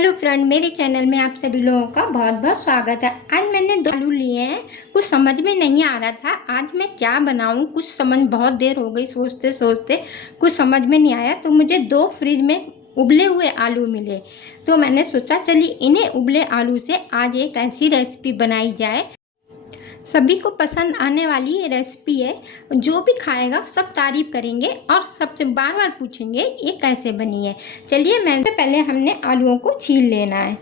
Hello friend, मेरे channel में आप सभी लोगों का बहुत बहुत स्वागत है। आज मैंने 2 आलू लिए हैं। कुछ समझ में नहीं आ रहा था आज मैं क्या बनाऊं। कुछ समझ बहुत देर हो गई सोचते सोचते, कुछ समझ में नहीं आया। तो मुझे 2 फ्रिज में उबले हुए आलू मिले, तो मैंने सोचा चलिए इन्हें उबले आलू से आज एक ऐसी रेसिपी बनाई जाए। सभी को पसंद आने वाली ये रेसिपी है। जो भी खाएगा सब तारीफ करेंगे और सबसे बार बार पूछेंगे ये कैसे बनी है। चलिए, मैंने पहले हमने आलूओं को छील लेना है।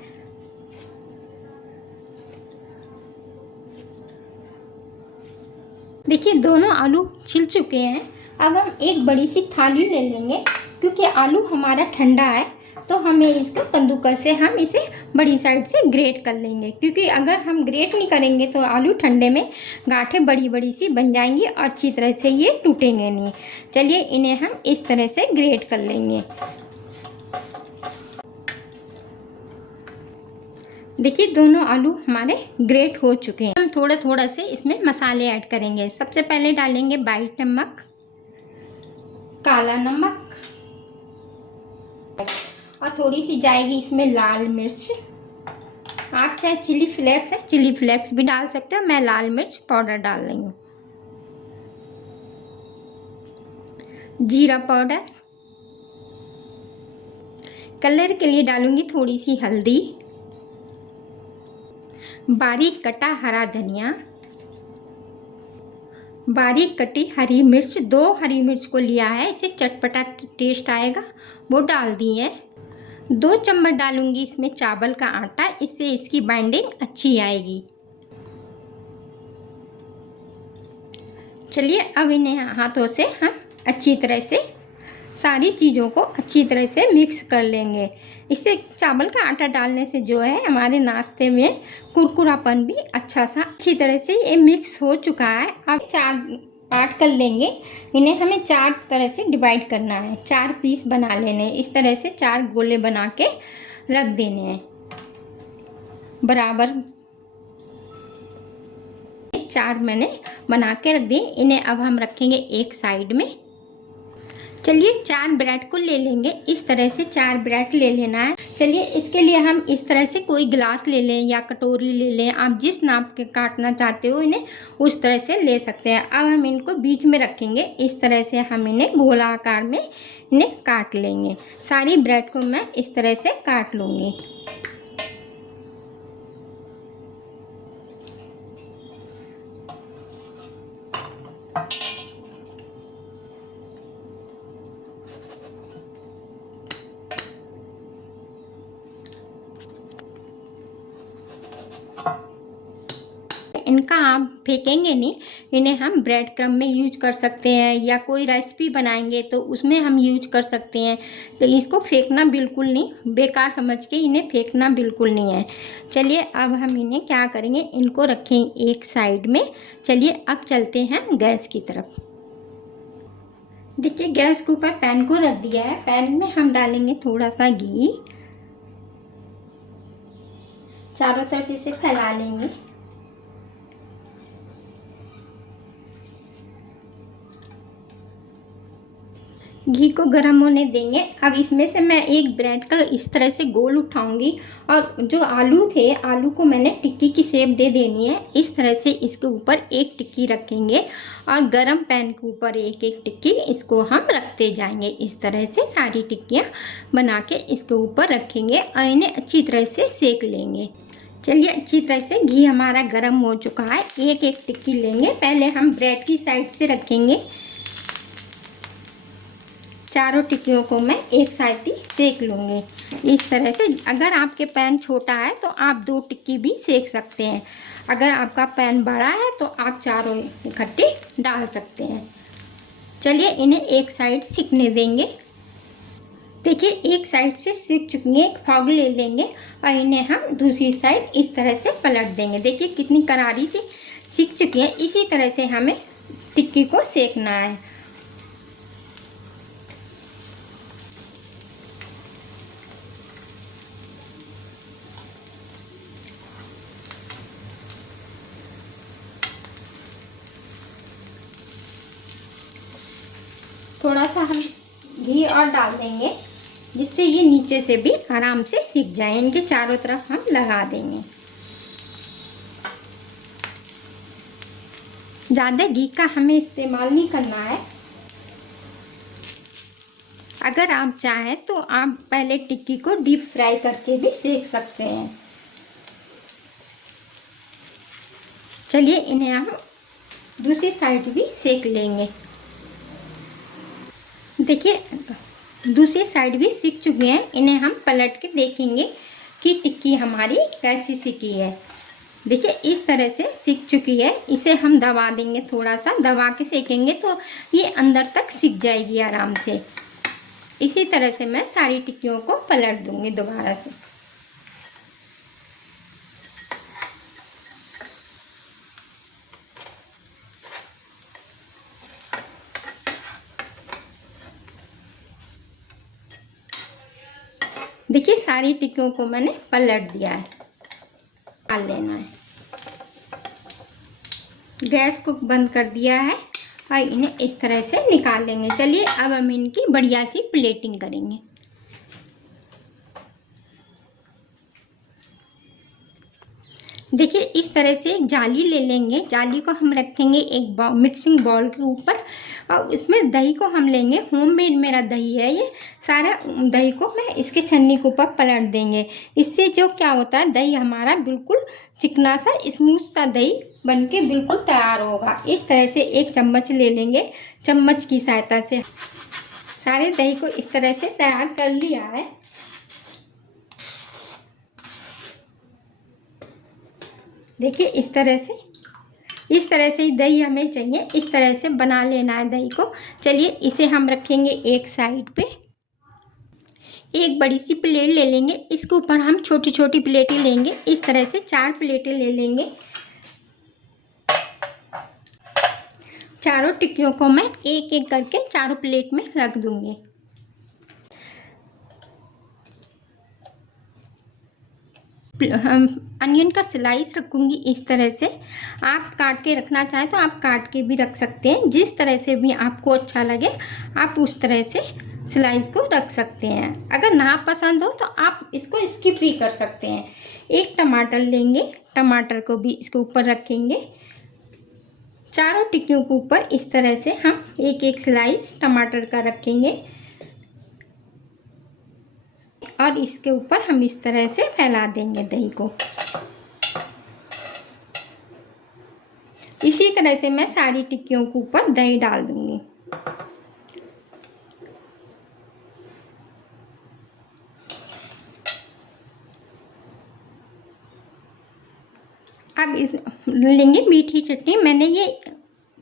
देखिए, दोनों आलू छिल चुके हैं। अब हम एक बड़ी सी थाली ले लेंगे, क्योंकि आलू हमारा ठंडा है तो हमें इसका कद्दूकस से हम इसे बड़ी साइड से ग्रेट कर लेंगे, क्योंकि अगर हम ग्रेट नहीं करेंगे तो आलू ठंडे में गांठें बड़ी बड़ी सी बन जाएंगी और अच्छी तरह से ये टूटेंगे नहीं। चलिए, इन्हें हम इस तरह से ग्रेट कर लेंगे। देखिए, दोनों आलू हमारे ग्रेट हो चुके हैं। हम थोड़ा थोड़ा से इसमें मसाले ऐड करेंगे। सबसे पहले डालेंगे वाइट नमक, काला नमक, और थोड़ी सी जाएगी इसमें लाल मिर्च। आप चाहे चिली फ्लेक्स है, चिली फ्लेक्स भी डाल सकते हो। मैं लाल मिर्च पाउडर डाल रही हूँ। जीरा पाउडर, कलर के लिए डालूंगी थोड़ी सी हल्दी, बारीक कटा हरा धनिया, बारीक कटी हरी मिर्च। 2 हरी मिर्च को लिया है, इससे चटपटा टेस्ट आएगा, वो डाल दी है। 2 चम्मच डालूंगी इसमें चावल का आटा, इससे इसकी बाइंडिंग अच्छी आएगी। चलिए, अब इन्हें हाथों से हम अच्छी तरह से सारी चीज़ों को अच्छी तरह से मिक्स कर लेंगे। इससे चावल का आटा डालने से जो है हमारे नाश्ते में कुरकुरापन भी अच्छा सा अच्छी तरह से ये मिक्स हो चुका है। अब 4 पार्ट कर लेंगे। इन्हें हमें 4 तरह से डिवाइड करना है। 4 पीस बना लेने हैं। इस तरह से 4 गोले बना के रख देने हैं बराबर। 4 मैंने बना के रख दिए। इन्हें अब हम रखेंगे एक साइड में। चलिए, 4 ब्रेड को ले लेंगे। इस तरह से 4 ब्रेड ले लेना है। चलिए, इसके लिए हम इस तरह से कोई गिलास ले लें या कटोरी ले लें। आप जिस नाप के काटना चाहते हो इन्हें उस तरह से ले सकते हैं। अब हम इनको बीच में रखेंगे। इस तरह से हम इन्हें गोलाकार में इन्हें काट लेंगे। सारी ब्रेड को मैं इस तरह से काट लूँगी। इनका आप फेंकेंगे नहीं, इन्हें हम ब्रेड क्रम्ब में यूज कर सकते हैं, या कोई रेसिपी बनाएंगे तो उसमें हम यूज कर सकते हैं। तो इसको फेंकना बिल्कुल नहीं, बेकार समझ के इन्हें फेंकना बिल्कुल नहीं है। चलिए, अब हम इन्हें क्या करेंगे, इनको रखें एक साइड में। चलिए, अब चलते हैं गैस की तरफ। देखिए, गैस के ऊपर पैन को रख दिया है। पैन में हम डालेंगे थोड़ा सा घी। चारों तरफ इसे फैला लेंगे। घी को गर्म होने देंगे। अब इसमें से मैं एक ब्रेड का इस तरह से गोल उठाऊंगी, और जो आलू थे, आलू को मैंने टिक्की की शेप दे देनी है। इस तरह से इसके ऊपर एक टिक्की रखेंगे, और गरम पैन के ऊपर एक एक टिक्की इसको हम रखते जाएंगे। इस तरह से सारी टिक्कियाँ बना के इसके ऊपर रखेंगे और इन्हें अच्छी तरह से सेक लेंगे। चलिए, अच्छी तरह से घी हमारा गर्म हो चुका है। एक एक टिक्की लेंगे। पहले हम ब्रेड की साइड से रखेंगे। चारों टिक्कियों को मैं एक साथ ही सेक लूँगी। इस तरह से अगर आपके पैन छोटा है तो आप 2 टिक्की भी सेक सकते हैं। अगर आपका पैन बड़ा है तो आप चारों इकट्ठे डाल सकते हैं। चलिए, इन्हें एक साइड सिकने देंगे। देखिए, एक साइड से सिक चुकी है। एक फावड़ा ले लेंगे और इन्हें हम दूसरी साइड इस तरह से पलट देंगे। देखिए, कितनी करारी से सिक चुकी है। इसी तरह से हमें टिक्की को सेकना है। थोड़ा सा हम घी और डाल देंगे। जिससे ये नीचे से भी आराम से सिक जाए। इनके चारों तरफ हम लगा देंगे। ज़्यादा घी का हमें इस्तेमाल नहीं करना है। अगर आप चाहें तो आप पहले टिक्की को डीप फ्राई करके भी सेक सकते हैं। चलिए इन्हें हम दूसरी साइड भी सेक लेंगे। देखिए दूसरी साइड भी सिक चुकी हैं। इन्हें हम पलट के देखेंगे कि टिक्की हमारी कैसी सिकी है। देखिए इस तरह से सिक चुकी है। इसे हम दबा देंगे, थोड़ा सा दबा के सेकेंगे तो ये अंदर तक सिक जाएगी आराम से। इसी तरह से मैं सारी टिक्कियों को पलट दूंगी दोबारा से। देखिए सारी टिक्कियों को मैंने पलट दिया है। डाल लेना है। गैस को बंद कर दिया है और इन्हें इस तरह से निकाल लेंगे। चलिए अब हम इनकी बढ़िया सी प्लेटिंग करेंगे। देखिए इस तरह से एक जाली ले लेंगे। जाली को हम रखेंगे एक मिक्सिंग बाउल के ऊपर और इसमें दही को हम लेंगे। होममेड मेरा दही है ये। सारा दही को मैं इसके छन्नी के ऊपर पलट देंगे। इससे जो क्या होता है, दही हमारा बिल्कुल चिकना सा स्मूथ सा दही बनके बिल्कुल तैयार होगा। इस तरह से एक चम्मच ले लेंगे। चम्मच की सहायता से सारे दही को इस तरह से तैयार कर लिया है। देखिए इस तरह से ही दही हमें चाहिए। इस तरह से बना लेना है दही को। चलिए इसे हम रखेंगे एक साइड पे। एक बड़ी सी प्लेट ले लेंगे। इसके ऊपर हम छोटी छोटी प्लेटें लेंगे। इस तरह से 4 प्लेटें ले लेंगे। चारों टिक्कियों को मैं एक एक करके चारों प्लेट में रख दूंगी। अनियन का स्लाइस रखूँगी इस तरह से। आप काट के रखना चाहें तो आप काट के भी रख सकते हैं। जिस तरह से भी आपको अच्छा लगे आप उस तरह से स्लाइस को रख सकते हैं। अगर ना पसंद हो तो आप इसको स्किप भी कर सकते हैं। एक टमाटर लेंगे, टमाटर को भी इसके ऊपर रखेंगे। चारों टिक्कियों के ऊपर इस तरह से हम एक एक स्लाइस टमाटर का रखेंगे और इसके ऊपर हम इस तरह से फैला देंगे दही को। इसी तरह से मैं सारी टिक्कियों के ऊपर दही डाल दूंगी। अब इस लेंगे मीठी चटनी। मैंने ये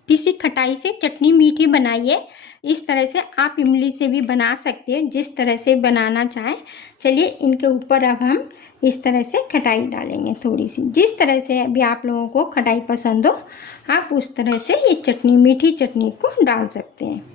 पिसी खटाई से चटनी मीठी बनाई है। इस तरह से आप इमली से भी बना सकते हैं, जिस तरह से बनाना चाहें। चलिए इनके ऊपर अब हम इस तरह से खटाई डालेंगे थोड़ी सी। जिस तरह से अभी आप लोगों को खटाई पसंद हो आप उस तरह से ये चटनी, मीठी चटनी को डाल सकते हैं।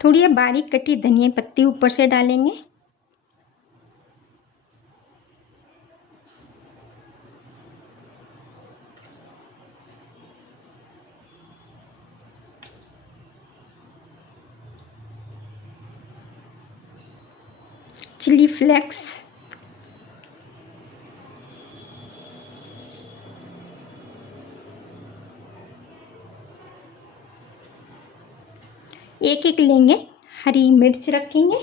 थोड़ी बारीक कटी धनिया पत्ती ऊपर से डालेंगे। चिली फ्लेक्स, एक एक लेंगे। हरी मिर्च रखेंगे।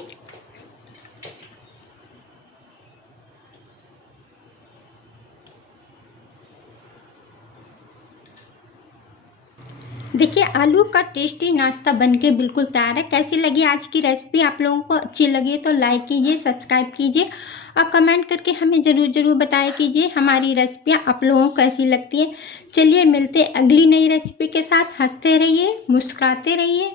देखिए आलू का टेस्टी नाश्ता बनके बिल्कुल तैयार है। कैसी लगी आज की रेसिपी? आप लोगों को अच्छी लगी तो लाइक कीजिए, सब्सक्राइब कीजिए और कमेंट करके हमें ज़रूर बताया कीजिए हमारी रेसिपियाँ आप लोगों को कैसी लगती है। चलिए मिलते अगली नई रेसिपी के साथ। हंसते रहिए, मुस्कुराते रहिए।